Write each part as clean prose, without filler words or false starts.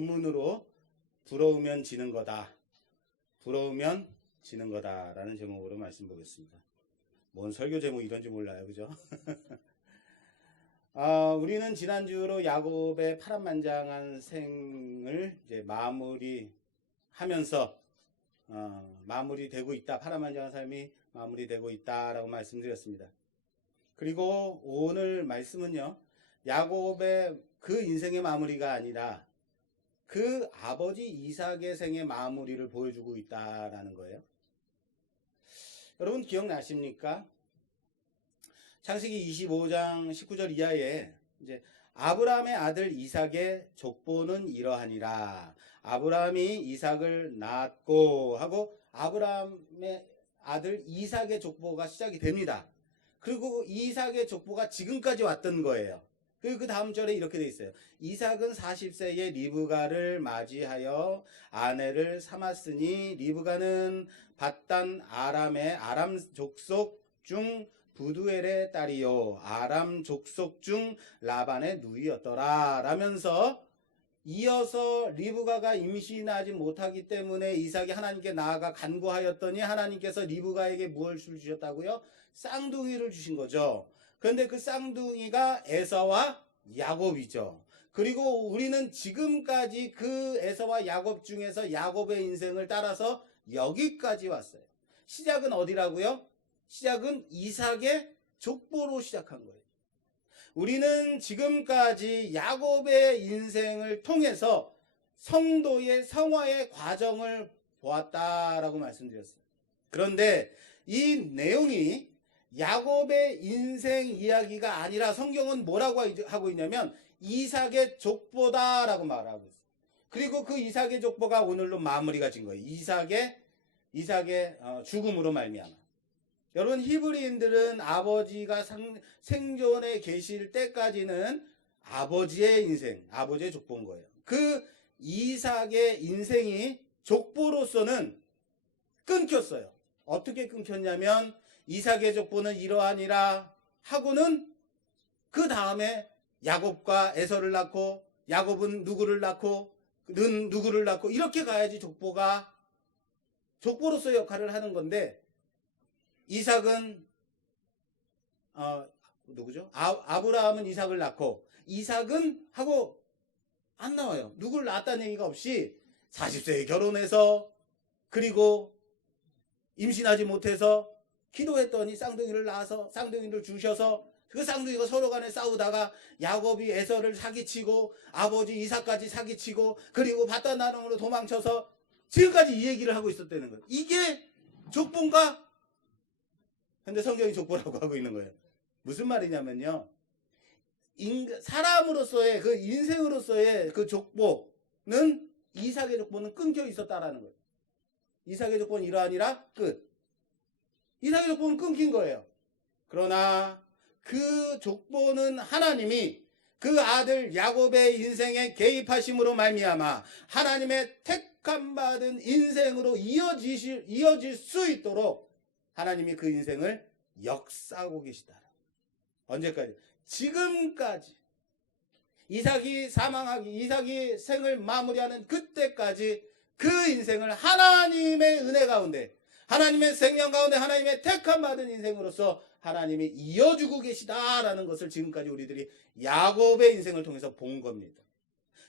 본문으로 부러우면 지는 거다. 부러우면 지는 거다. 라는 제목으로 말씀 보겠습니다. 뭔 설교 제목 이런지 몰라요. 그죠? 우리는 지난주로 야곱의 파란만장한 생을 이제 마무리하면서 마무리되고 있다. 파란만장한 삶이 마무리되고 있다라고 말씀드렸습니다. 그리고 오늘 말씀은요, 야곱의 그 인생의 마무리가 아니라 그 아버지 이삭의 생의 마무리를 보여주고 있다라는 거예요. 여러분 기억나십니까? 창세기 25장 19절 이하에 이제 아브라함의 아들 이삭의 족보는 이러하니라. 아브라함이 이삭을 낳았고 하고 아브라함의 아들 이삭의 족보가 시작이 됩니다. 그리고 이삭의 족보가 지금까지 왔던 거예요. 그 다음 절에 이렇게 돼 있어요. 이삭은 40세에 리브가를 맞이하여 아내를 삼았으니 리브가는 밧단 아람의 아람 족속 중 부두엘의 딸이요 아람 족속 중 라반의 누이였더라 라면서 이어서 리브가가 임신하지 못하기 때문에 이삭이 하나님께 나아가 간구하였더니 하나님께서 리브가에게 무엇을 주셨다고요? 쌍둥이를 주신 거죠. 그런데 그 쌍둥이가 에서와 야곱이죠. 그리고 우리는 지금까지 그 에서와 야곱 중에서 야곱의 인생을 따라서 여기까지 왔어요. 시작은 어디라고요? 시작은 이삭의 족보로 시작한 거예요. 우리는 지금까지 야곱의 인생을 통해서 성도의 성화의 과정을 보았다라고 말씀드렸어요. 그런데 이 내용이 야곱의 인생 이야기가 아니라 성경은 뭐라고 하고 있냐면 이삭의 족보다라고 말하고 있어요. 그리고 그 이삭의 족보가 오늘로 마무리가 진 거예요. 이삭의 죽음으로 말미암아. 여러분 히브리인들은 아버지가 생존에 계실 때까지는 아버지의 인생, 아버지의 족보인 거예요. 그 이삭의 인생이 족보로서는 끊겼어요. 어떻게 끊겼냐면 이삭의 족보는 이러하니라 하고는 그 다음에 야곱과 에서를 낳고 야곱은 누구를 낳고 는 누구를 낳고 이렇게 가야지 족보가 족보로서 역할을 하는 건데 이삭은 누구죠? 아브라함은 이삭을 낳고 이삭은 하고 안 나와요. 누굴 낳았다는 얘기가 없이 40세에 결혼해서 그리고 임신하지 못해서 기도했더니 쌍둥이를 낳아서 쌍둥이를 주셔서 그 쌍둥이가 서로 간에 싸우다가 야곱이 에서를 사기치고 아버지 이삭까지 사기치고 그리고 밧단 아람으로 도망쳐서 지금까지 이 얘기를 하고 있었다는 거예요. 이게 족보인가? 근데 성경이 족보라고 하고 있는 거예요. 무슨 말이냐면요. 사람으로서의 그 인생으로서의 그 족보는 이삭의 족보는 끊겨 있었다라는 거예요. 이삭의 족보는 이러하니라 끝. 이삭의 족보는 끊긴 거예요. 그러나 그 족보는 하나님이 그 아들 야곱의 인생에 개입하심으로 말미암아 하나님의 택함 받은 인생으로 이어질 수 있도록 하나님이 그 인생을 역사하고 계시다. 언제까지? 지금까지. 이삭이 사망하기, 이삭이 생을 마무리하는 그때까지 그 인생을 하나님의 은혜 가운데, 하나님의 생명 가운데 하나님의 택함 받은 인생으로서 하나님이 이어주고 계시다라는 것을 지금까지 우리들이 야곱의 인생을 통해서 본 겁니다.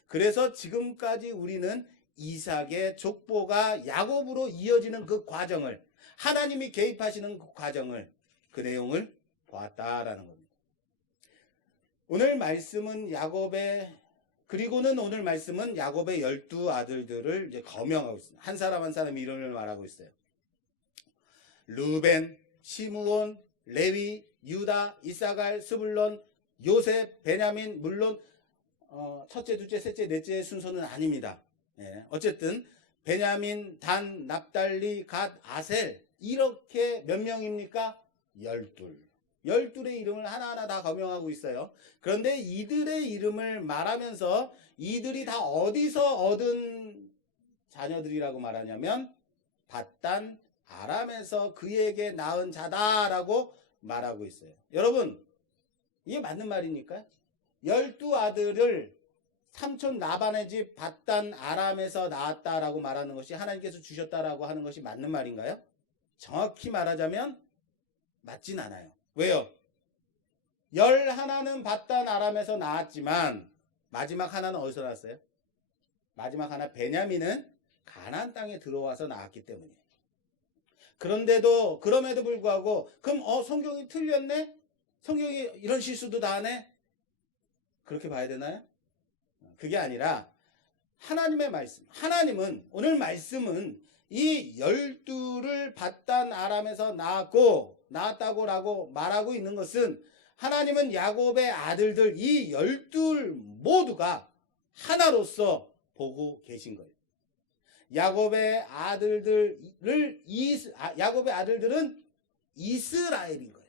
그래서 지금까지 우리는 이삭의 족보가 야곱으로 이어지는 그 과정을, 하나님이 개입하시는 그 과정을, 그 내용을 보았다라는 겁니다. 오늘 말씀은 오늘 말씀은 야곱의 12아들들을 이제 거명하고 있습니다. 한 사람 한 사람 이름을 말하고 있어요. 르벤, 시므온, 레위, 유다, 이사갈, 스불론, 요셉, 베냐민, 물론 첫째, 둘째, 셋째, 넷째 순서는 아닙니다. 예, 어쨌든 베냐민, 단, 납달리, 갓, 아셀 이렇게 몇 명입니까? 12의 이름을 하나하나 다 거명하고 있어요. 그런데 이들의 이름을 말하면서 이들이 다 어디서 얻은 자녀들이라고 말하냐면 밧단 아람에서 그에게 낳은 자다라고 말하고 있어요. 여러분 이게 맞는 말입니까? 12아들을 삼촌 라반의 집 밧단 아람에서 나왔다라고 말하는 것이 하나님께서 주셨다라고 하는 것이 맞는 말인가요? 정확히 말하자면 맞진 않아요. 왜요? 11은 밧단 아람에서 나왔지만 마지막 하나는 어디서 나왔어요? 마지막 하나 베냐민은 가나안 땅에 들어와서 나왔기 때문이에요. 그럼에도 불구하고 그럼 성경이 틀렸네? 성경이 이런 실수도 다 하네? 그렇게 봐야 되나요? 그게 아니라 하나님의 말씀, 하나님은 오늘 말씀은 이 12를 밧단 아람에서 나왔다고 말하고 있는 것은 하나님은 야곱의 아들들 이 12 모두가 하나로서 보고 계신 거예요. 야곱의 아들들은 이스라엘인 거예요.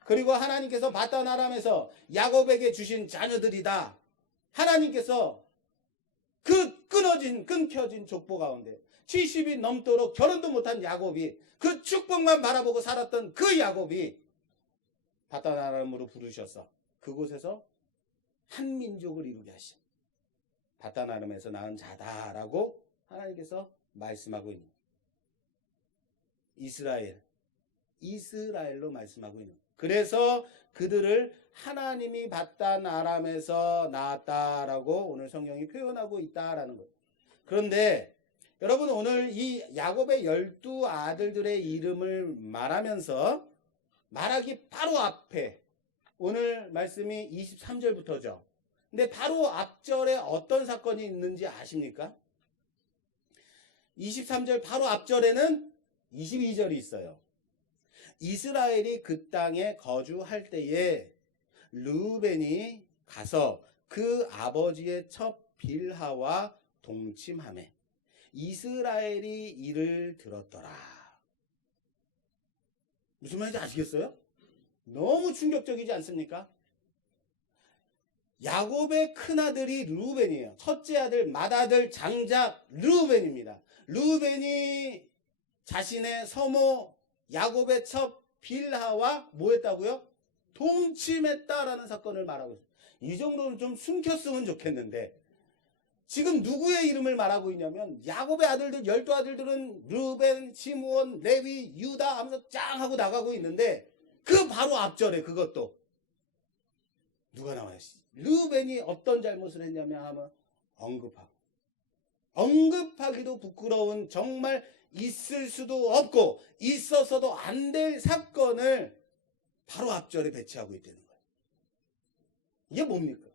그리고 하나님께서 밧단 아람에서 야곱에게 주신 자녀들이다. 하나님께서 그 끊겨진 족보 가운데 70이 넘도록 결혼도 못한 야곱이 그 축복만 바라보고 살았던 그 야곱이 밧단 아람으로 부르셔서 그곳에서 한 민족을 이루게 하신 밧단 아람에서 낳은 자다라고 하나님께서 말씀하고 있는 이스라엘로 말씀하고 있는. 그래서 그들을 하나님이 밧단 아람에서 낳았다라고 오늘 성경이 표현하고 있다라는 거예요. 그런데 여러분 오늘 이 야곱의 12 아들들의 이름을 말하면서 말하기 바로 앞에 오늘 말씀이 23절부터죠. 근데 바로 앞절에 어떤 사건이 있는지 아십니까? 23절 바로 앞절에는 22절이 있어요. 이스라엘이 그 땅에 거주할 때에 르우벤이 가서 그 아버지의 첩 빌하와 동침하매 이스라엘이 이를 들었더라. 무슨 말인지 아시겠어요? 너무 충격적이지 않습니까? 야곱의 큰아들이 르우벤이에요. 첫째 아들, 맏아들, 장작 르우벤입니다. 르우벤이 자신의 서모 야곱의 첩 빌하와 뭐 했다고요? 동침했다라는 사건을 말하고 있어요. 이 정도는 좀 숨겼으면 좋겠는데 지금 누구의 이름을 말하고 있냐면 야곱의 아들들 12 아들들은 르벤, 시므온, 레위, 유다 하면서 짱 하고 나가고 있는데 그 바로 앞절에 그것도 누가 나와요? 르벤이 어떤 잘못을 했냐면 하면 언급하기도 부끄러운 정말 있을 수도 없고 있어서도 안 될 사건을 바로 앞절에 배치하고 있다는 거예요. 이게 뭡니까?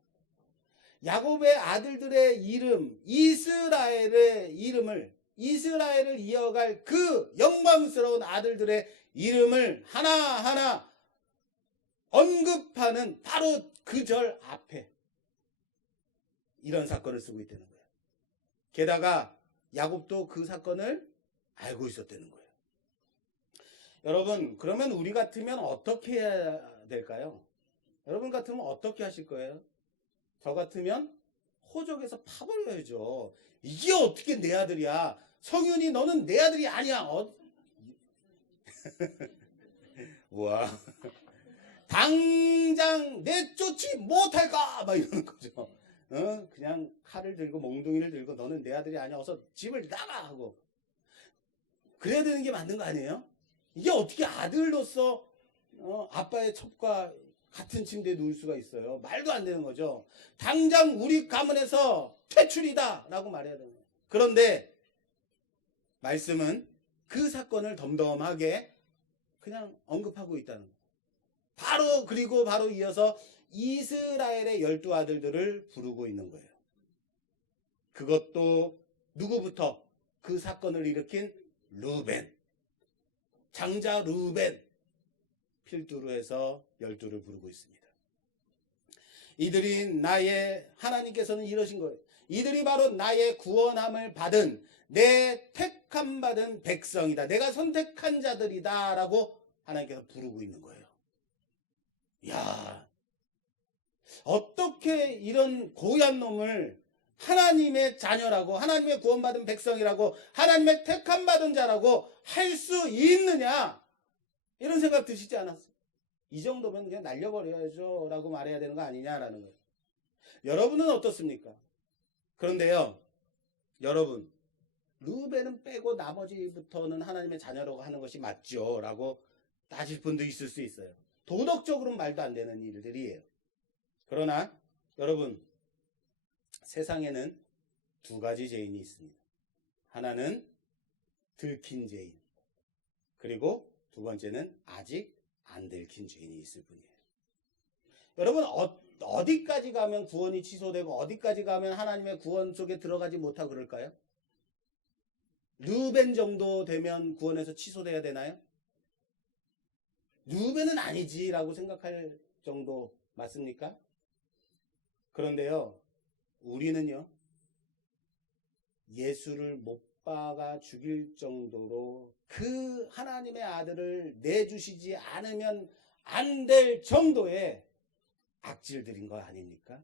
야곱의 아들들의 이름, 이스라엘의 이어갈 그 영광스러운 아들들의 이름을 하나하나 언급하는 바로 그 절 앞에 이런 사건을 쓰고 있다는 거예요. 게다가 야곱도 그 사건을 알고 있었다는 거예요. 여러분, 그러면 우리 같으면 어떻게 해야 될까요? 여러분 같으면 어떻게 하실 거예요? 저 같으면 호적에서 파버려야죠. 이게 어떻게 내 아들이야? 성윤이 너는 내 아들이 아니야. 우와. 당장 내쫓지 못할까? 막 이러는 거죠. 그냥 칼을 들고 몽둥이를 들고 너는 내 아들이 아니야. 어서 집을 나가 하고. 그래야 되는 게 맞는 거 아니에요? 이게 어떻게 아들로서 아빠의 첩과 같은 침대에 누울 수가 있어요? 말도 안 되는 거죠. 당장 우리 가문에서 퇴출이다 라고 말해야 되는 거예요. 그런데 말씀은 그 사건을 덤덤하게 그냥 언급하고 있다는 거예요. 바로 이어서 이스라엘의 12 아들들을 부르고 있는 거예요. 그것도 누구부터? 그 사건을 일으킨 르벤, 장자 르벤, 필두로 해서 12를 부르고 있습니다. 이들이 하나님께서는 이러신 거예요. 이들이 바로 나의 구원함을 받은 내 택함 받은 백성이다. 내가 선택한 자들이다 라고 하나님께서 부르고 있는 거예요. 야, 어떻게 이런 고얀 놈을 하나님의 자녀라고, 하나님의 구원받은 백성이라고, 하나님의 택함 받은 자라고 할 수 있느냐? 이런 생각 드시지 않았어요? 이 정도면 그냥 날려버려야죠 라고 말해야 되는 거 아니냐라는 거예요. 여러분은 어떻습니까? 그런데요, 여러분, 르우벤은 빼고 나머지부터는 하나님의 자녀라고 하는 것이 맞죠? 라고 따질 분도 있을 수 있어요. 도덕적으로는 말도 안 되는 일들이에요. 그러나 여러분, 세상에는 두 가지 죄인이 있습니다. 하나는 들킨 죄인, 그리고 두 번째는 아직 안 들킨 죄인이 있을 뿐이에요. 여러분, 어디까지 가면 구원이 취소되고 어디까지 가면 하나님의 구원 속에 들어가지 못하고 그럴까요? 르우벤 정도 되면 구원에서 취소돼야 되나요? 르우벤은 아니지라고 생각할 정도 맞습니까? 그런데요, 우리는요, 예수를 못 박아 죽일 정도로 그 하나님의 아들을 내주시지 않으면 안 될 정도의 악질들인 거 아닙니까?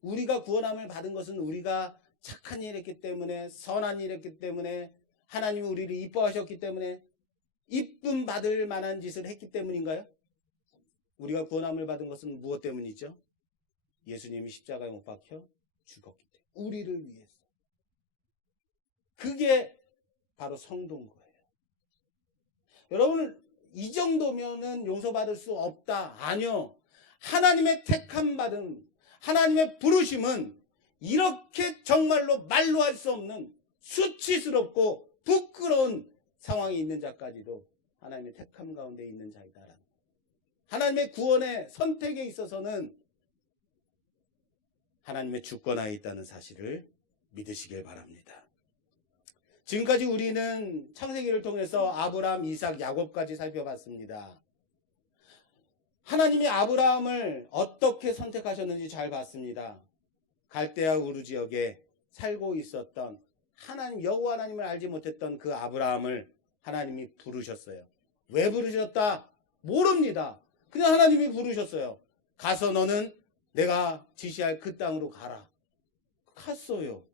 우리가 구원함을 받은 것은 우리가 착한 일 했기 때문에, 선한 일 했기 때문에, 하나님이 우리를 이뻐하셨기 때문에 이쁨 받을 만한 짓을 했기 때문인가요? 우리가 구원함을 받은 것은 무엇 때문이죠? 예수님이 십자가에 못 박혀 죽었기 때문에, 우리를 위해서. 그게 바로 성도인 거예요. 여러분, 이 정도면은 용서받을 수 없다. 아니요. 하나님의 택함 받은, 하나님의 부르심은 이렇게 정말로 말로 할 수 없는 수치스럽고 부끄러운 상황이 있는 자까지도 하나님의 택함 가운데 있는 자이다라는, 하나님의 구원의 선택에 있어서는 하나님의 주권하에 있다는 사실을 믿으시길 바랍니다. 지금까지 우리는 창세기를 통해서 아브라함, 이삭, 야곱까지 살펴봤습니다. 하나님이 아브라함을 어떻게 선택하셨는지 잘 봤습니다. 갈대아 우르 지역에 살고 있었던 하나님, 여호와 하나님을 알지 못했던 그 아브라함을 하나님이 부르셨어요. 왜 부르셨다? 모릅니다. 그냥 하나님이 부르셨어요. 가서 너는 내가 지시할 그 땅으로 가라. 갔어요.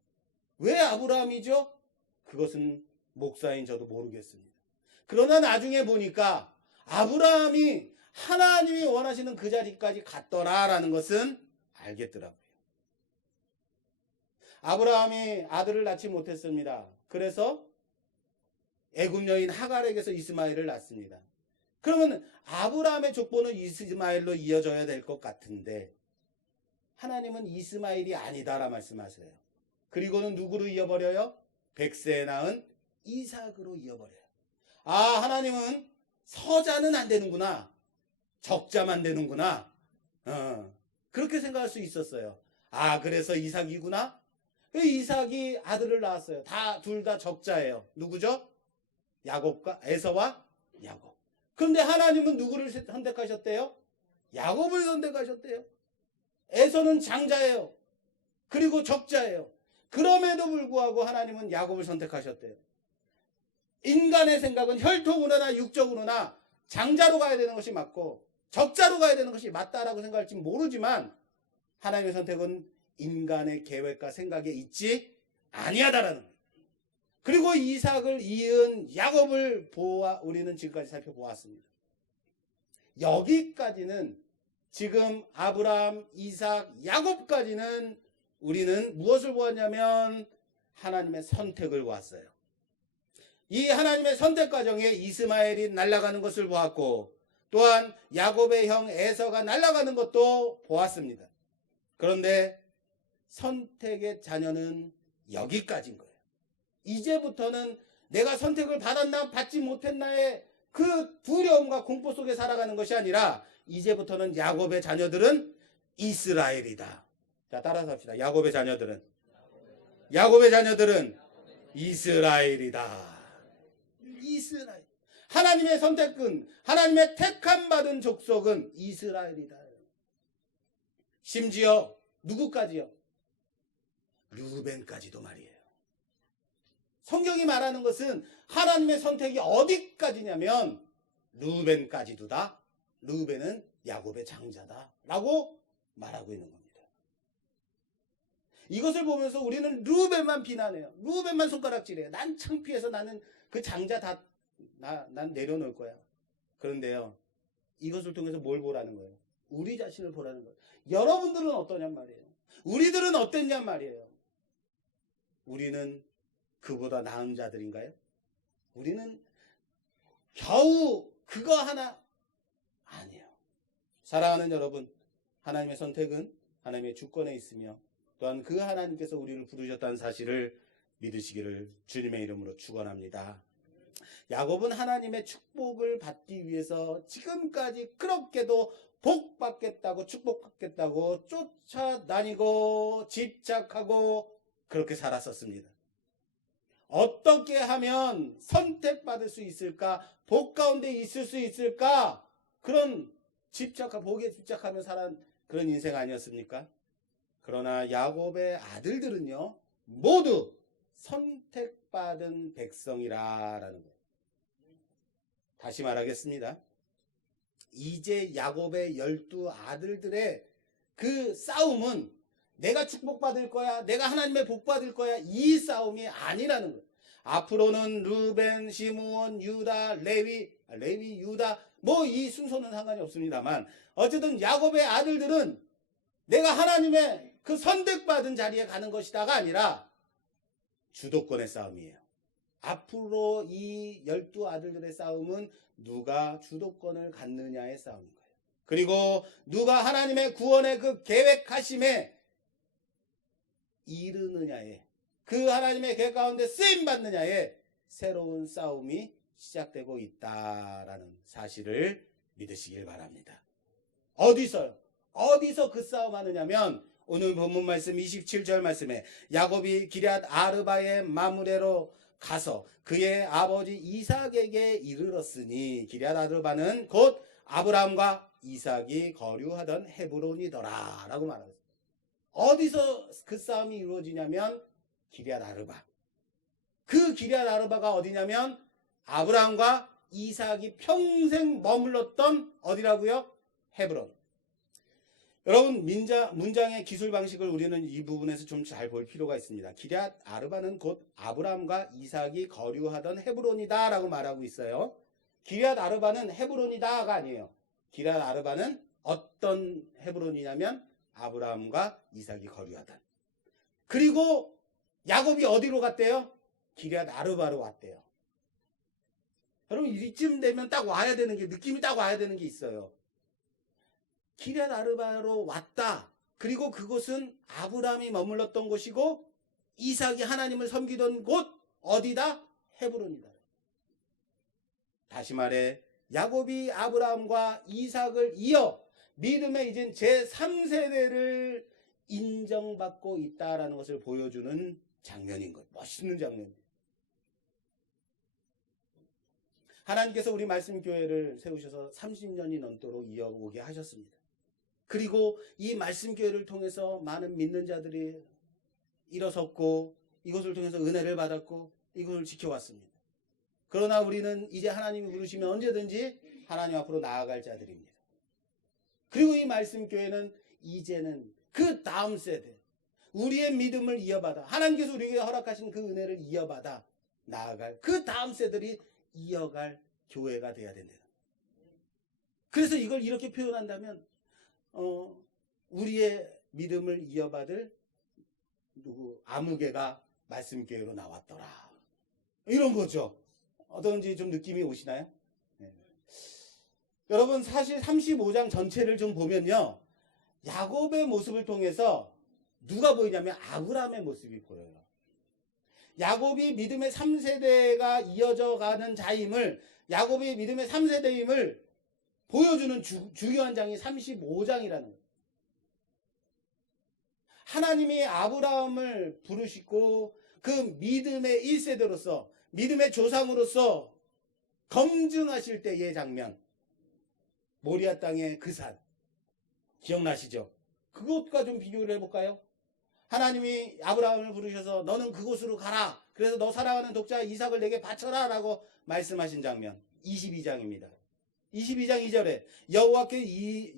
왜 아브라함이죠? 그것은 목사인 저도 모르겠습니다. 그러나 나중에 보니까 아브라함이 하나님이 원하시는 그 자리까지 갔더라라는 것은 알겠더라고요. 아브라함이 아들을 낳지 못했습니다. 그래서 애굽 여인 하갈에게서 이스마엘을 낳습니다. 그러면 아브라함의 족보는 이스마엘로 이어져야 될 것 같은데 하나님은 이스마엘이 아니다라 말씀하세요. 그리고는 누구로 이어버려요? 100세에 낳은 이삭으로 이어버려요. 아, 하나님은 서자는 안 되는구나. 적자만 되는구나. 그렇게 생각할 수 있었어요. 아, 그래서 이삭이구나. 이삭이 아들을 낳았어요. 둘 다 적자예요. 누구죠? 야곱과 에서와 야곱. 그런데 하나님은 누구를 선택하셨대요? 야곱을 선택하셨대요. 에서는 장자예요. 그리고 적자예요. 그럼에도 불구하고 하나님은 야곱을 선택하셨대요. 인간의 생각은 혈통으로나 육적으로나 장자로 가야 되는 것이 맞고 적자로 가야 되는 것이 맞다라고 생각할지 모르지만 하나님의 선택은 인간의 계획과 생각에 있지 아니하다라는 거예요. 그리고 이삭을 이은 야곱을 우리는 지금까지 살펴보았습니다. 여기까지는 지금 아브라함, 이삭, 야곱까지는 우리는 무엇을 보았냐면 하나님의 선택을 보았어요. 이 하나님의 선택 과정에 이스마엘이 날아가는 것을 보았고 또한 야곱의 형 에서가 날아가는 것도 보았습니다. 그런데 선택의 자녀는 여기까지인 거예요. 이제부터는 내가 선택을 받았나 받지 못했나의 그 두려움과 공포 속에 살아가는 것이 아니라 이제부터는 야곱의 자녀들은 이스라엘이다. 자, 따라서 합시다. 야곱의 자녀들은 이스라엘이다. 이스라엘. 하나님의 선택은, 하나님의 택함 받은 족속은 이스라엘이다. 심지어 누구까지요? 르우벤까지도 말이에요. 성경이 말하는 것은 하나님의 선택이 어디까지냐면 르우벤까지도다. 르우벤은 야곱의 장자다 라고 말하고 있는 겁니다. 이것을 보면서 우리는 르우벤만 비난해요. 르우벤만 손가락질해요. 난 창피해서 나는 그 장자 난 내려놓을 거야. 그런데요, 이것을 통해서 뭘 보라는 거예요? 우리 자신을 보라는 거예요. 여러분들은 어떠냔 말이에요. 우리들은 어땠냔 말이에요. 우리는 그보다 나은 자들인가요? 우리는 겨우 그거 하나 아니에요. 사랑하는 여러분, 하나님의 선택은 하나님의 주권에 있으며 또한 그 하나님께서 우리를 부르셨다는 사실을 믿으시기를 주님의 이름으로 축원합니다. 야곱은 하나님의 축복을 받기 위해서 지금까지 그렇게도 복 받겠다고 축복받겠다고 쫓아다니고 집착하고 그렇게 살았었습니다. 어떻게 하면 선택받을 수 있을까? 복 가운데 있을 수 있을까? 그런 복에 집착하며 살아온 그런 인생 아니었습니까? 그러나 야곱의 아들들은요, 모두 선택받은 백성이라는 거예요. 다시 말하겠습니다. 이제 야곱의 12 아들들의 그 싸움은 내가 축복받을 거야, 내가 하나님의 복 받을 거야, 이 싸움이 아니라는 거예요. 앞으로는 루벤, 시므온, 유다, 레위, 유다, 뭐 이 순서는 상관이 없습니다만 어쨌든 야곱의 아들들은 내가 하나님의 그 선택받은 자리에 가는 것이다가 아니라 주도권의 싸움이에요. 앞으로 이 12 아들들의 싸움은 누가 주도권을 갖느냐의 싸움인 거예요. 그리고 누가 하나님의 구원의 그 계획하심에 이르느냐에, 그 하나님의 계획 가운데 쓰임받느냐에 새로운 싸움이 시작되고 있다라는 사실을 믿으시길 바랍니다. 어디서요? 어디서 그 싸움 하느냐면 오늘 본문 말씀 27절 말씀에 야곱이 기럇 아르바의 마므레로 가서 그의 아버지 이삭에게 이르렀으니 기럇 아르바는 곧 아브라함과 이삭이 거류하던 헤브론이더라 라고 말합니다. 어디서 그 싸움이 이루어지냐면 기럇 아르바. 그 기럇 아르바가 어디냐면 아브라함과 이삭이 평생 머물렀던 어디라고요? 헤브론. 여러분, 문장의 기술 방식을 우리는 이 부분에서 좀 잘 볼 필요가 있습니다. 기럇 아르바는 곧 아브라함과 이삭이 거류하던 헤브론이다 라고 말하고 있어요. 기럇 아르바는 헤브론이다가 아니에요. 기럇 아르바는 어떤 헤브론이냐면 아브라함과 이삭이 거류하던. 그리고 야곱이 어디로 갔대요? 기럇 아르바로 왔대요. 여러분, 이쯤 되면 딱 와야 되는 게, 느낌이 딱 와야 되는 게 있어요. 기럇 아르바로 왔다. 그리고 그곳은 아브라함이 머물렀던 곳이고 이삭이 하나님을 섬기던 곳 어디다? 헤브론이다. 다시 말해 야곱이 아브라함과 이삭을 이어 믿음의 이제 제3세대를 인정받고 있다라는 것을 보여주는 장면인 것. 멋있는 장면입니다. 하나님께서 우리 말씀교회를 세우셔서 30년이 넘도록 이어오게 하셨습니다. 그리고 이 말씀교회를 통해서 많은 믿는 자들이 일어섰고 이것을 통해서 은혜를 받았고 이것을 지켜왔습니다. 그러나 우리는 이제 하나님이 부르시면 언제든지 하나님 앞으로 나아갈 자들입니다. 그리고 이 말씀교회는 이제는 그 다음 세대, 우리의 믿음을 이어받아 하나님께서 우리에게 허락하신 그 은혜를 이어받아 나아갈 그 다음 세대들이 이어갈 교회가 돼야 된다. 그래서 이걸 이렇게 표현한다면 우리의 믿음을 이어받을 아무개가 말씀교회로 나왔더라. 이런 거죠. 어떤지 좀 느낌이 오시나요? 네. 여러분, 사실 35장 전체를 좀 보면요. 야곱의 모습을 통해서 누가 보이냐면 아브라함의 모습이 보여요. 야곱이 믿음의 3세대가 이어져 가는 자임을, 야곱이 믿음의 3세대임을 보여주는 중요한 장이 35장이라는 거예요. 하나님이 아브라함을 부르시고 그 믿음의 1세대로서 믿음의 조상으로서 검증하실 때의 장면, 모리아 땅의 그 산 기억나시죠? 그것과 좀 비교를 해볼까요? 하나님이 아브라함을 부르셔서 너는 그곳으로 가라. 그래서 너 사랑하는 독자 이삭을 내게 바쳐라 라고 말씀하신 장면 22장입니다. 22장 2절에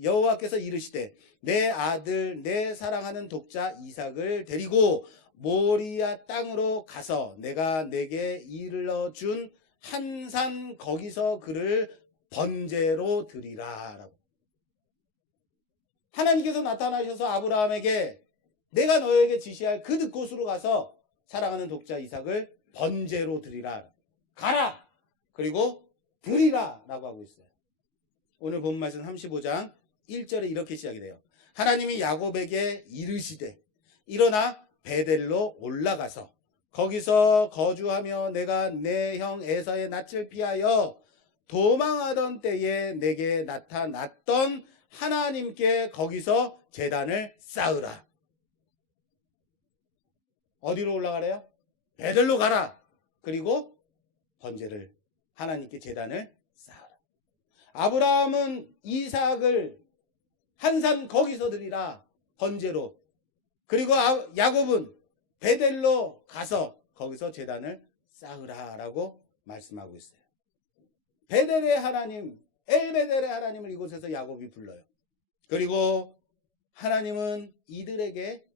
여호와께서 이르시되 내 아들 내 사랑하는 독자 이삭을 데리고 모리아 땅으로 가서 내가 내게 이르러준 한 산 거기서 그를 번제로 드리라 라고. 하나님께서 나타나셔서 아브라함에게 내가 너에게 지시할 그 곳으로 가서 사랑하는 독자 이삭을 번제로 드리라. 가라! 그리고 드리라! 라고 하고 있어요. 오늘 본 말씀 35장 1절에 이렇게 시작이 돼요. 하나님이 야곱에게 이르시되 일어나 베델로 올라가서 거기서 거주하며 내가 내 형 에사의 낯을 피하여 도망하던 때에 내게 나타났던 하나님께 거기서 제단을 쌓으라. 어디로 올라가래요? 베델로 가라. 그리고 번제를 하나님께 제단을 쌓으라. 아브라함은 이삭을 한 산 거기서 드리라. 번제로. 그리고 야곱은 베델로 가서 거기서 제단을 쌓으라 라고 말씀하고 있어요. 베델의 하나님, 엘베델의 하나님을 이곳에서 야곱이 불러요. 그리고 하나님은 이들에게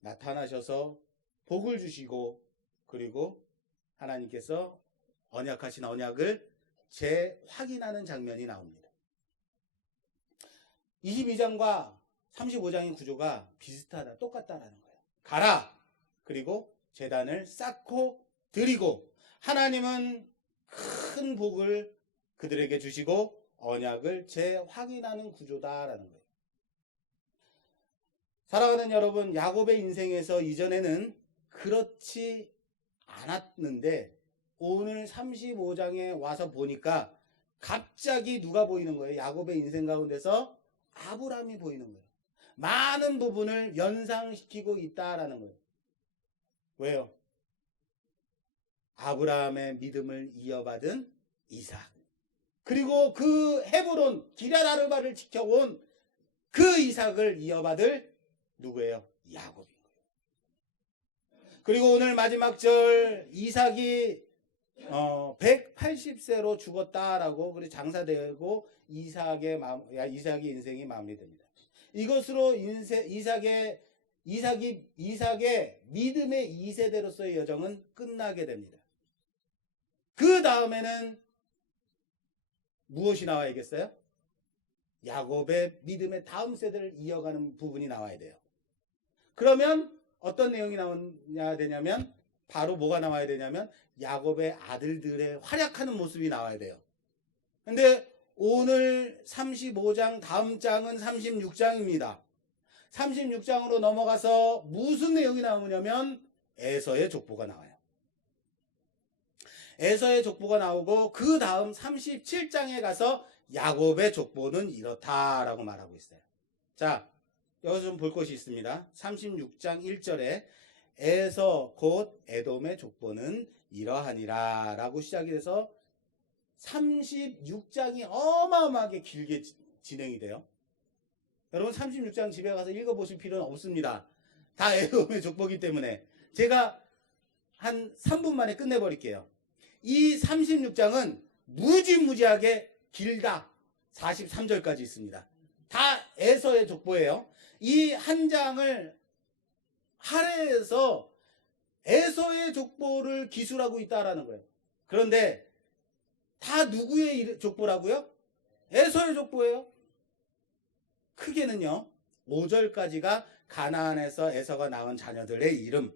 나타나셔서 복을 주시고 그리고 하나님께서 언약하신 언약을 재확인하는 장면이 나옵니다. 22장과 35장의 구조가 비슷하다, 똑같다라는 거예요. 가라! 그리고 제단을 쌓고 드리고 하나님은 큰 복을 그들에게 주시고 언약을 재확인하는 구조다라는 거예요. 사랑하는 여러분, 야곱의 인생에서 이전에는 그렇지 않았는데 오늘 35장에 와서 보니까 갑자기 누가 보이는 거예요? 야곱의 인생 가운데서 아브라함이 보이는 거예요. 많은 부분을 연상시키고 있다라는 거예요. 왜요? 아브라함의 믿음을 이어받은 이삭. 그리고 그 헤브론 기럇 아르바를 지켜온 그 이삭을 이어받을 누구예요? 야곱인 거예요. 그리고 오늘 마지막 절 이삭이 180세로 죽었다라고 그래 장사되고 이삭의 인생이 마무리됩니다. 이것으로 이삭의 믿음의 2세대로서의 여정은 끝나게 됩니다. 그 다음에는 무엇이 나와야겠어요? 야곱의 믿음의 다음 세대를 이어가는 부분이 나와야 돼요. 그러면 어떤 내용이 나와야 되냐면 바로 뭐가 나와야 되냐면 야곱의 아들들의 활약하는 모습이 나와야 돼요. 근데 오늘 35장 다음 장은 36장입니다. 36장으로 넘어가서 무슨 내용이 나오냐면 에서의 족보가 나와요. 에서의 족보가 나오고 그 다음 37장에 가서 야곱의 족보는 이렇다라고 말하고 있어요. 자, 여기서 좀 볼 것이 있습니다. 36장 1절에 에서 곧 에돔의 족보는 이러하니라 라고 시작이 돼서 36장이 어마어마하게 길게 진행이 돼요. 여러분 36장 집에 가서 읽어보실 필요는 없습니다. 다 에돔의 족보기 때문에 제가 한 3분 만에 끝내버릴게요. 이 36장은 무지무지하게 길다. 43절까지 있습니다. 다 에서의 족보예요. 이 한 장을 할애해서 에서의 족보를 기술하고 있다라는 거예요. 그런데 다 누구의 족보라고요? 에서의 족보예요. 크게는요 5절까지가 가나안에서 에서가 낳은 자녀들의 이름,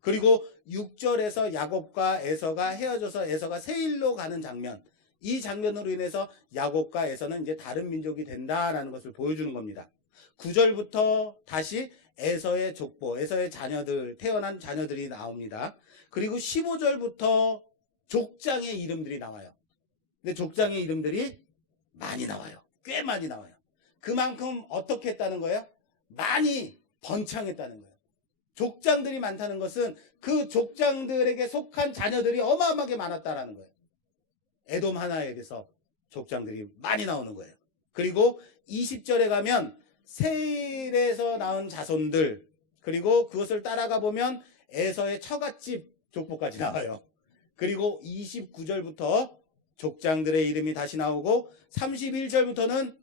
그리고 6절에서 야곱과 에서가 헤어져서 에서가 세일로 가는 장면, 이 장면으로 인해서 야곱과 에서는 이제 다른 민족이 된다라는 것을 보여주는 겁니다. 9절부터 다시 에서의 족보, 에서의 자녀들, 태어난 자녀들이 나옵니다. 그리고 15절부터 족장의 이름들이 나와요. 근데 족장의 이름들이 많이 나와요. 꽤 많이 나와요. 그만큼 어떻게 했다는 거예요? 많이 번창했다는 거예요. 족장들이 많다는 것은 그 족장들에게 속한 자녀들이 어마어마하게 많았다라는 거예요. 에돔 하나에게서 족장들이 많이 나오는 거예요. 그리고 20절에 가면 세일에서 낳은 자손들, 그리고 그것을 따라가 보면 에서의 처갓집 족보까지 나와요. 그리고 29절부터 족장들의 이름이 다시 나오고 31절부터는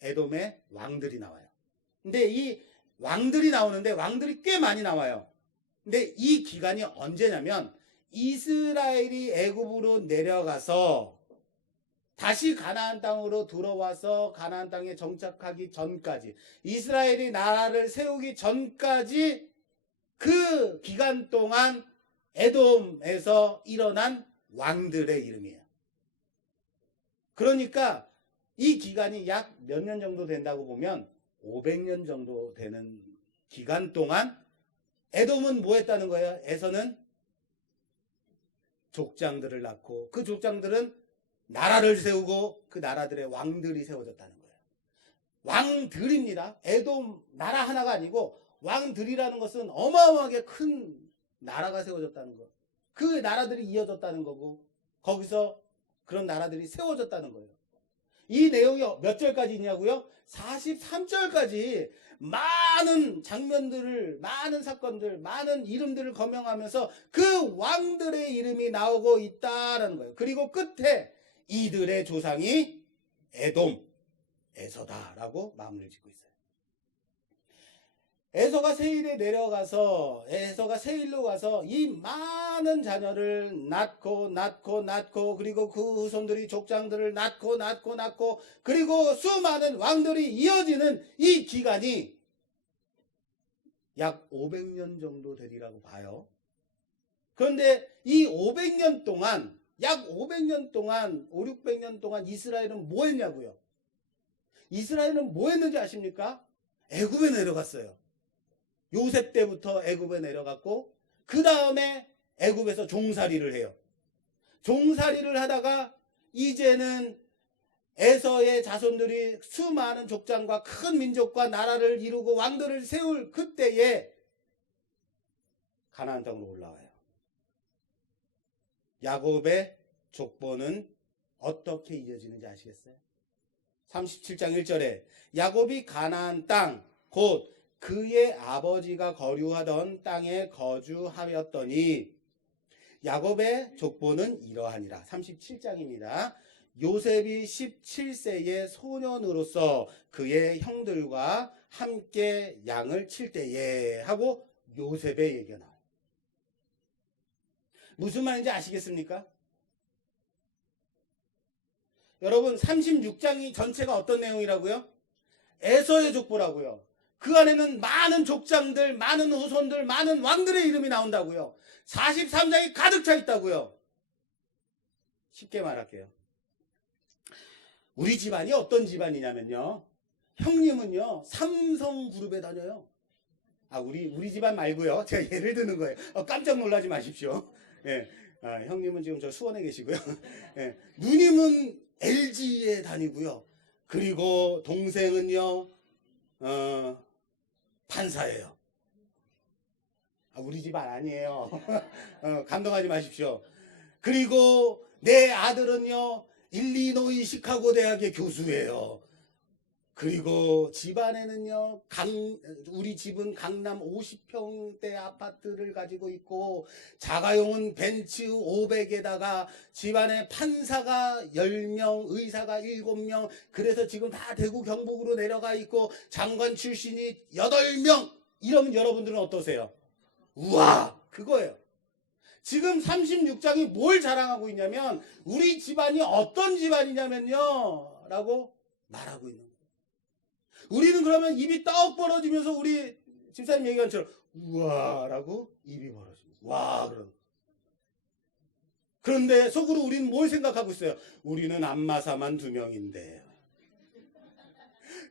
에돔의 왕들이 나와요. 근데 이 왕들이 나오는데 왕들이 꽤 많이 나와요. 근데 이 기간이 언제냐면 이스라엘이 애굽으로 내려가서 다시 가나안 땅으로 들어와서 가나안 땅에 정착하기 전까지, 이스라엘이 나라를 세우기 전까지 그 기간 동안 에돔에서 일어난 왕들의 이름이에요. 그러니까 이 기간이 약 몇 년 정도 된다고 보면 500년 정도 되는 기간 동안 에돔은 뭐 했다는 거예요? 에서는 족장들을 낳고 그 족장들은 나라를 세우고 그 나라들의 왕들이 세워졌다는 거예요. 왕들입니다. 에돔 나라 하나가 아니고 왕들이라는 것은 어마어마하게 큰 나라가 세워졌다는 거. 그 나라들이 이어졌다는 거고 거기서 그런 나라들이 세워졌다는 거예요. 이 내용이 몇 절까지 있냐고요? 43절까지 많은 장면들을, 많은 사건들, 많은 이름들을 거명하면서 그 왕들의 이름이 나오고 있다라는 거예요. 그리고 끝에 이들의 조상이 에돔, 에서다라고 마무리를 짓고 있어요. 에서가 세일에 내려가서, 에서가 세일로 가서 이 많은 자녀를 낳고 그리고 그 후손들이 족장들을 낳고 그리고 수많은 왕들이 이어지는 이 기간이 약 500년 정도 되리라고 봐요. 그런데 이 500년 동안, 약 500년 동안, 600년 동안 이스라엘은 뭐 했냐고요? 이스라엘은 뭐 했는지 아십니까? 애굽에 내려갔어요. 요셉 때부터 애굽에 내려갔고 그 다음에 애굽에서 종살이를 해요. 종살이를 하다가 이제는 에서의 자손들이 수많은 족장과 큰 민족과 나라를 이루고 왕들을 세울 그때에 가나안 땅으로 올라와요. 야곱의 족보는 어떻게 이어지는지 아시겠어요? 37장 1절에 야곱이 가나안 땅 곧 그의 아버지가 거류하던 땅에 거주하였더니 야곱의 족보는 이러하니라. 37장입니다. 요셉이 17세의 소년으로서 그의 형들과 함께 양을 칠 때에 하고 요셉의 얘기가 나와요. 무슨 말인지 아시겠습니까? 여러분 36장이 전체가 어떤 내용이라고요? 에서의 족보라고요. 그 안에는 많은 족장들, 많은 후손들, 많은 왕들의 이름이 나온다고요. 43장이 가득 차 있다고요. 쉽게 말할게요. 우리 집안이 어떤 집안이냐면요. 형님은요, 삼성그룹에 다녀요. 우리 집안 말고요. 제가 예를 드는 거예요. 깜짝 놀라지 마십시오. 예. 형님은 지금 저 수원에 계시고요. 예. 누님은 LG에 다니고요. 그리고 동생은요, 판사예요. 우리 집안 아니에요. 감동하지 마십시오. 그리고 내 아들은요, 일리노이 시카고 대학의 교수예요. 그리고 집안에는요, 우리 집은 강남 50평대 아파트를 가지고 있고 자가용은 벤츠 500에다가 집안에 판사가 10명, 의사가 7명, 그래서 지금 다 대구 경북으로 내려가 있고 장관 출신이 8명. 이러면 여러분들은 어떠세요? 우와, 그거예요. 지금 36장이 뭘 자랑하고 있냐면 우리 집안이 어떤 집안이냐면요 라고 말하고 있는 거예요. 우리는 그러면 입이 떡 벌어지면서 우리 집사님 얘기한 것처럼 우와 라고 입이 벌어집니다. 와, 그런데 속으로 우리는 뭘 생각하고 있어요? 우리는 안마사만 2명인데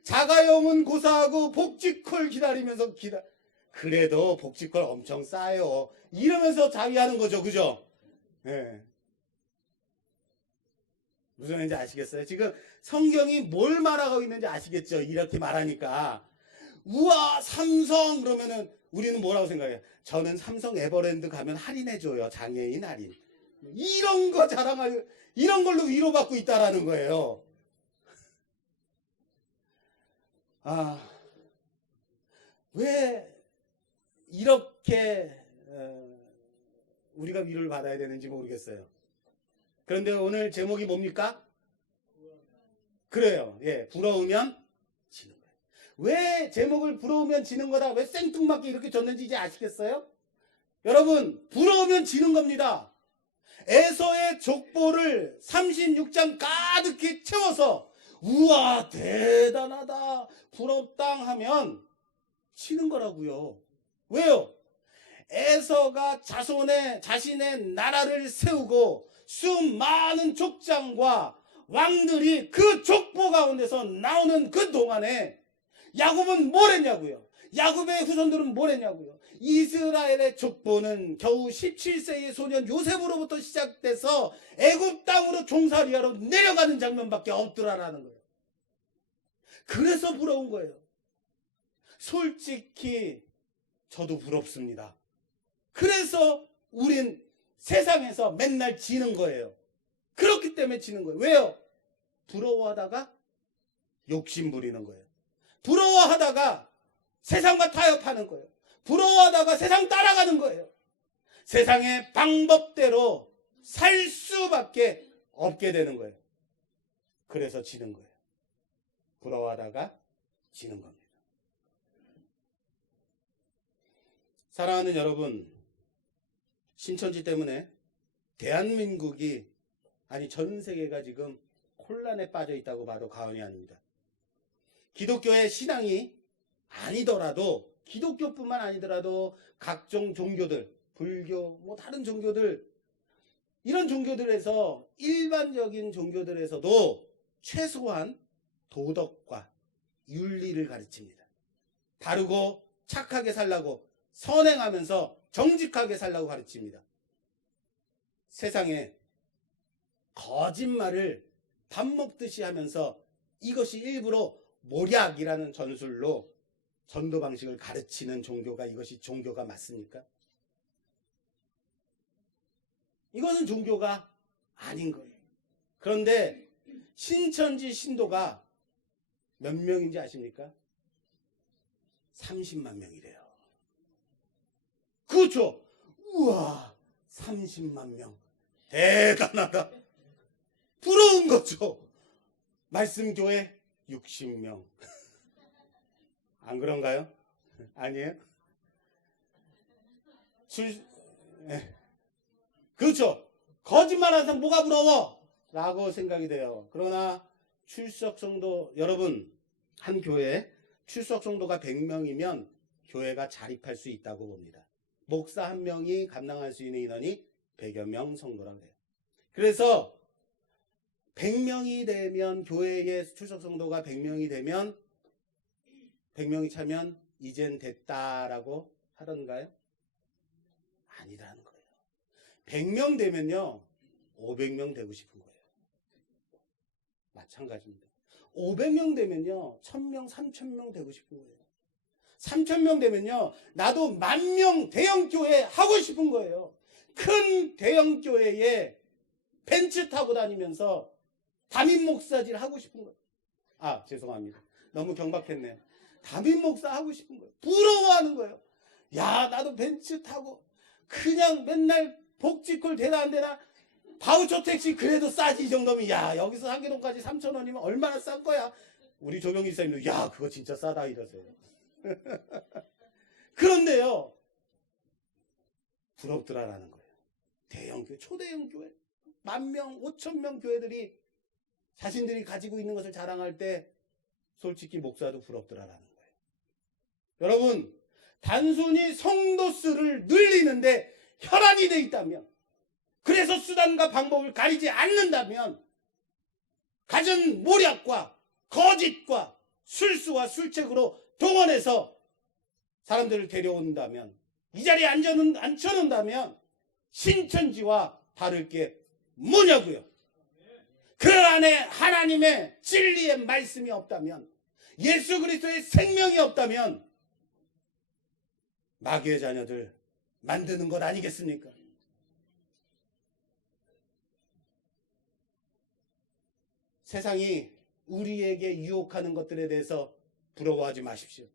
자가용은 고사하고 복지콜 기다리면서 그래도 복지콜 엄청 싸요. 이러면서 자위하는 거죠. 그죠? 네. 무슨 말인지 아시겠어요? 지금 성경이 뭘 말하고 있는지 아시겠죠? 이렇게 말하니까 우와 삼성 그러면은 우리는 뭐라고 생각해요? 저는 삼성 에버랜드 가면 할인해줘요. 장애인 할인. 이런 거 자랑하고 이런 걸로 위로받고 있다라는 거예요. 왜 이렇게 우리가 위로를 받아야 되는지 모르겠어요. 그런데 오늘 제목이 뭡니까? 그래요. 예, 부러우면 지는 거예요. 왜 제목을 부러우면 지는 거다? 왜 생뚱맞게 이렇게 줬는지 이제 아시겠어요? 여러분, 부러우면 지는 겁니다. 에서의 족보를 36장 가득히 채워서 우와 대단하다 부럽당 하면 치는 거라고요. 왜요? 에서가 자신의 나라를 세우고 수많은 족장과 왕들이 그 족보 가운데서 나오는 그 동안에 야곱은 뭘 했냐고요? 야곱의 후손들은 뭘 했냐고요? 이스라엘의 족보는 겨우 17세의 소년 요셉으로부터 시작돼서 애굽 땅으로 종살이하러 내려가는 장면밖에 없더라라는 거예요. 그래서 부러운 거예요. 솔직히 저도 부럽습니다. 그래서 우린 세상에서 맨날 지는 거예요. 그렇기 때문에 지는 거예요. 왜요? 부러워하다가 욕심 부리는 거예요. 부러워하다가 세상과 타협하는 거예요. 부러워하다가 세상 따라가는 거예요. 세상의 방법대로 살 수밖에 없게 되는 거예요. 그래서 지는 거예요. 부러워하다가 지는 겁니다. 사랑하는 여러분, 신천지 때문에 대한민국이 아니 전 세계가 지금 혼란에 빠져 있다고 봐도 과언이 아닙니다. 기독교의 신앙이 아니더라도 기독교뿐만 아니더라도 각종 종교들, 불교, 뭐 다른 종교들 이런 종교들에서 일반적인 종교들에서도 최소한 도덕과 윤리를 가르칩니다. 바르고 착하게 살라고 선행하면서 정직하게 살라고 가르칩니다. 세상에 거짓말을 밥 먹듯이 하면서 이것이 일부러 모략이라는 전술로 전도 방식을 가르치는 종교가 이것이 종교가 맞습니까? 이것은 종교가 아닌 거예요. 그런데 신천지 신도가 몇 명인지 아십니까? 30만 명이래요. 그렇죠. 우와 30만 명 대단하다. 부러운 거죠. 말씀교회 60명 안 그런가요? 아니에요? 그렇죠. 거짓말하는 사람 뭐가 부러워? 라고 생각이 돼요. 그러나 출석 성도 여러분 한 교회에 출석 성도가 100명이면 교회가 자립할 수 있다고 봅니다. 목사 한 명이 감당할 수 있는 인원이 100여 명 성도라고 해요. 그래서 100명이 되면 교회의 출석 성도가 100명이 되면 100명이 차면 이젠 됐다라고 하던가요? 아니라는 거예요. 100명 되면요 500명 되고 싶은 거예요. 마찬가지입니다. 500명 되면요 1000명, 3000명 되고 싶은 거예요. 3000명 되면요 나도 10,000명 대형교회 하고 싶은 거예요. 큰 대형교회에 벤츠 타고 다니면서 담임 목사질 하고 싶은 거예요. 아 죄송합니다. 너무 경박했네요. 담임 목사 하고 싶은 거예요. 부러워하는 거예요. 야 나도 벤츠 타고 그냥 맨날 복지콜 되나 안 되나 바우처 택시 그래도 싸지 이 정도면 야 여기서 상계동까지 3,000원이면 얼마나 싼 거야. 우리 조병희 사님도 야 그거 진짜 싸다 이러세요. 그런데요 부럽더라라는 거예요. 대형교회 초대형 교회 10,000명 5,000명 교회들이 자신들이 가지고 있는 것을 자랑할 때 솔직히 목사도 부럽더라라는 거예요. 여러분 단순히 성도 수를 늘리는데 혈안이 되어 있다면 그래서 수단과 방법을 가리지 않는다면 갖은 모략과 거짓과 술수와 술책으로 동원해서 사람들을 데려온다면 이 자리에 앉혀놓는다면 신천지와 다를 게 뭐냐고요. 그 안에 하나님의 진리의 말씀이 없다면 예수 그리스도의 생명이 없다면 마귀의 자녀들 만드는 것 아니겠습니까? 세상이 우리에게 유혹하는 것들에 대해서 부러워하지 마십시오.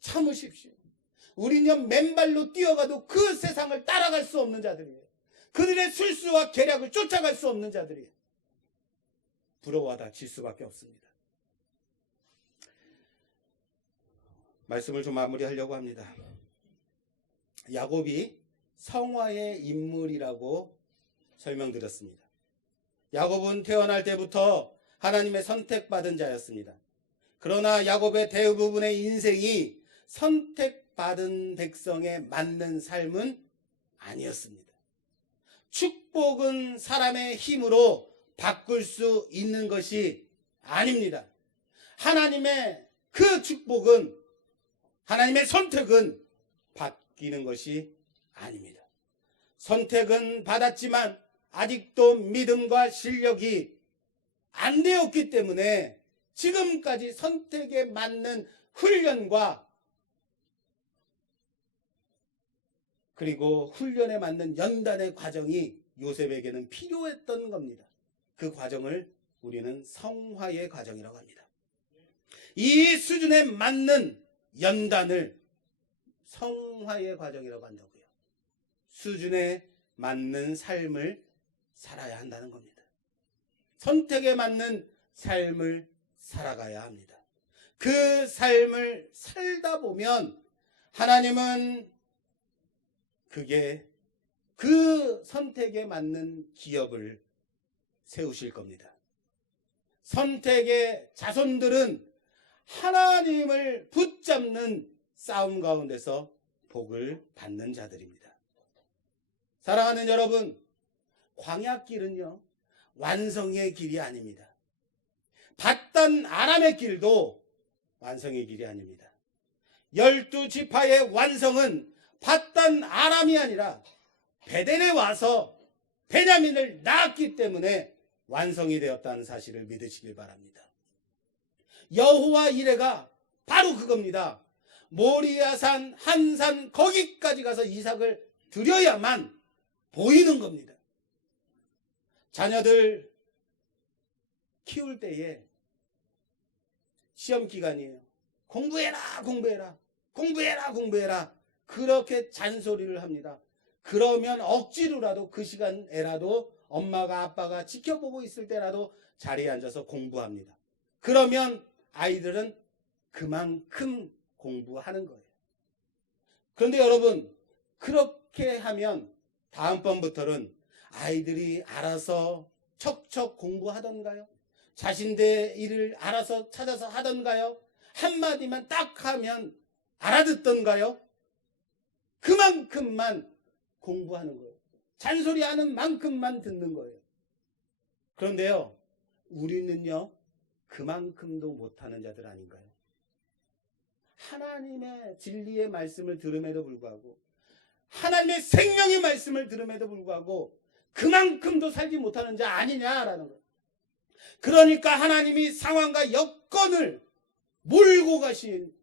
참으십시오. 우리는 맨발로 뛰어가도 그 세상을 따라갈 수 없는 자들이에요. 그들의 술수와 계략을 쫓아갈 수 없는 자들이에요. 부러워하다 질 수밖에 없습니다. 말씀을 좀 마무리하려고 합니다. 야곱이 성화의 인물이라고 설명드렸습니다. 야곱은 태어날 때부터 하나님의 선택받은 자였습니다. 그러나 야곱의 대부분의 인생이 선택받은 백성에 맞는 삶은 아니었습니다. 축복은 사람의 힘으로 바꿀 수 있는 것이 아닙니다. 하나님의 그 축복은, 하나님의 선택은 바뀌는 것이 아닙니다. 선택은 받았지만 아직도 믿음과 실력이 안 되었기 때문에 지금까지 선택에 맞는 훈련과 그리고 훈련에 맞는 연단의 과정이 요셉에게는 필요했던 겁니다. 그 과정을 우리는 성화의 과정이라고 합니다. 이 수준에 맞는 연단을 성화의 과정이라고 한다고요. 수준에 맞는 삶을 살아야 한다는 겁니다. 선택에 맞는 삶을 살아가야 합니다. 그 삶을 살다 보면 하나님은 그게 그 선택에 맞는 기업을 세우실 겁니다. 선택의 자손들은 하나님을 붙잡는 싸움 가운데서 복을 받는 자들입니다. 사랑하는 여러분, 광야길은요, 완성의 길이 아닙니다. 밧단 아람의 길도 완성의 길이 아닙니다. 12지파의 완성은 밧단 아람이 아니라 베델에 와서 베냐민을 낳았기 때문에 완성이 되었다는 사실을 믿으시길 바랍니다. 여호와 이레가 바로 그겁니다. 모리아산 한산 거기까지 가서 이삭을 드려야만 보이는 겁니다. 자녀들 키울 때에 시험 기간이에요. 공부해라, 공부해라, 공부해라, 공부해라. 그렇게 잔소리를 합니다. 그러면 억지로라도 그 시간에라도 엄마가 아빠가 지켜보고 있을 때라도 자리에 앉아서 공부합니다. 그러면 아이들은 그만큼 공부하는 거예요. 그런데 여러분, 그렇게 하면 다음번부터는 아이들이 알아서 척척 공부하던가요? 자신의 일을 알아서 찾아서 하던가요? 한마디만 딱 하면 알아듣던가요? 그만큼만 공부하는 거예요. 잔소리하는 만큼만 듣는 거예요. 그런데요, 우리는요, 그만큼도 못하는 자들 아닌가요? 하나님의 진리의 말씀을 들음에도 불구하고, 하나님의 생명의 말씀을 들음에도 불구하고 그만큼도 살지 못하는 자 아니냐라는 거예요. 그러니까 하나님이 상황과 여건을 몰고 가신,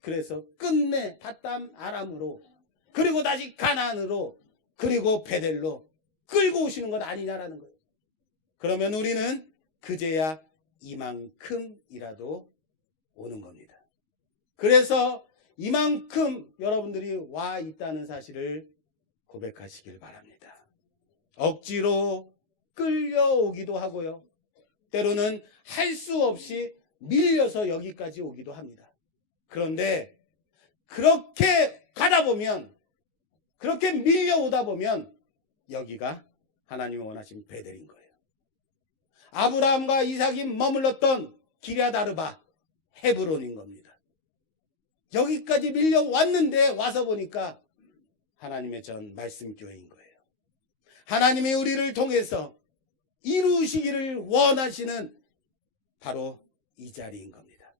그래서 끝내 밧담 아람으로, 그리고 다시 가나안으로, 그리고 베델로 끌고 오시는 것 아니냐라는 거예요. 그러면 우리는 그제야 이만큼이라도 오는 겁니다. 그래서 이만큼 여러분들이 와 있다는 사실을 고백하시길 바랍니다. 억지로 끌려오기도 하고요. 때로는 할 수 없이 밀려서 여기까지 오기도 합니다. 그런데 그렇게 가다 보면, 그렇게 밀려오다 보면 여기가 하나님이 원하신 베델인 거예요. 아브라함과 이삭이 머물렀던 기럇 아르바, 헤브론인 겁니다. 여기까지 밀려왔는데 와서 보니까 하나님의 전 말씀교회인 거예요. 하나님이 우리를 통해서 이루시기를 원하시는 바로 이 자리인 겁니다.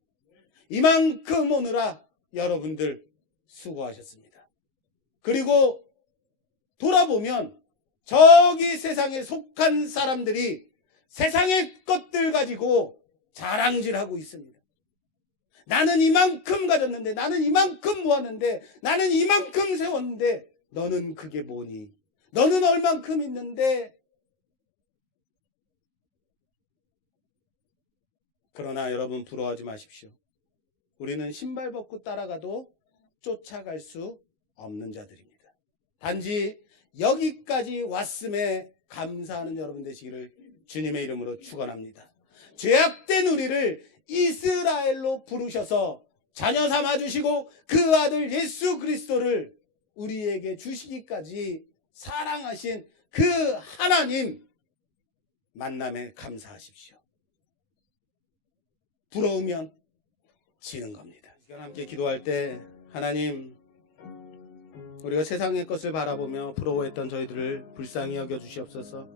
이만큼 오느라 여러분들 수고하셨습니다. 그리고 돌아보면 저기 세상에 속한 사람들이 세상의 것들 가지고 자랑질하고 있습니다. 나는 이만큼 가졌는데, 나는 이만큼 모았는데, 나는 이만큼 세웠는데 너는 그게 뭐니? 너는 얼만큼 있는데? 그러나 여러분 부러워하지 마십시오. 우리는 신발 벗고 따라가도 쫓아갈 수 없는 자들입니다. 단지 여기까지 왔음에 감사하는 여러분 되시기를 주님의 이름으로 축원합니다. 죄악된 우리를 이스라엘로 부르셔서 자녀 삼아주시고 그 아들 예수 그리스도를 우리에게 주시기까지 사랑하신 그 하나님 만남에 감사하십시오. 부러우면 지는 겁니다. 함께 기도할 때 하나님, 우리가 세상의 것을 바라보며 부러워했던 저희들을 불쌍히 여겨 주시옵소서.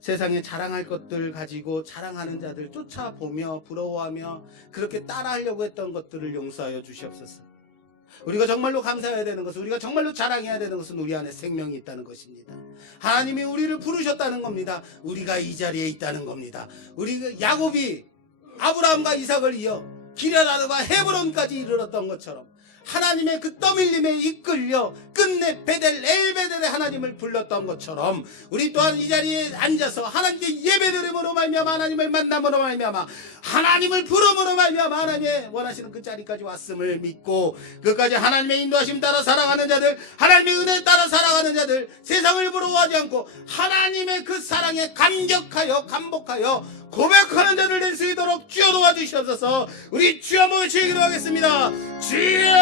세상에 자랑할 것들 가지고 자랑하는 자들 쫓아보며 부러워하며 그렇게 따라하려고 했던 것들을 용서하여 주시옵소서. 우리가 정말로 감사해야 되는 것은, 우리가 정말로 자랑해야 되는 것은 우리 안에 생명이 있다는 것입니다. 하나님이 우리를 부르셨다는 겁니다. 우리가 이 자리에 있다는 겁니다. 우리 야곱이 아브라함과 이삭을 이어 기럇아드와 헤브론까지 이르렀던 것처럼 하나님의 그 떠밀림에 이끌려 끝내 베델 엘베델의 하나님을 불렀던 것처럼 우리 또한 이 자리에 앉아서 하나님께 예배드림으로 말미암아 하나님을 만남으로 말미암아 하나님을 부름으로 말미암아 하나님의 원하시는 그 자리까지 왔음을 믿고 그까지 하나님의 인도하심 따라 살아가는 자들, 하나님의 은혜 따라 살아가는 자들, 세상을 부러워하지 않고 하나님의 그 사랑에 감격하여 감복하여 고백하는 자들 될 수 있도록 주여 도와주시옵소서. 우리 주여 모여 기도하겠습니다. 주여